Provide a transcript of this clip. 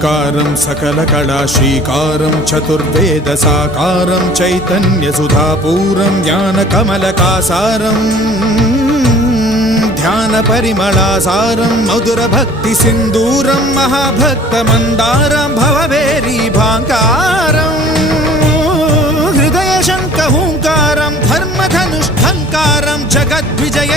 ఓంకారం సకల కళా శ్రీకారం చతుర్వేద సాకారం చైతన్య సుధాపూరం జ్ఞాన కమలకాసారం ధ్యాన పరిమళాసారం మధుర భక్తి సింధూరం మహాభక్త మందారం భవభేరీ భాంకారం హృదయ శంఖ హూంకారం ధర్మధనుష్ఠంకారం జగద్విజయ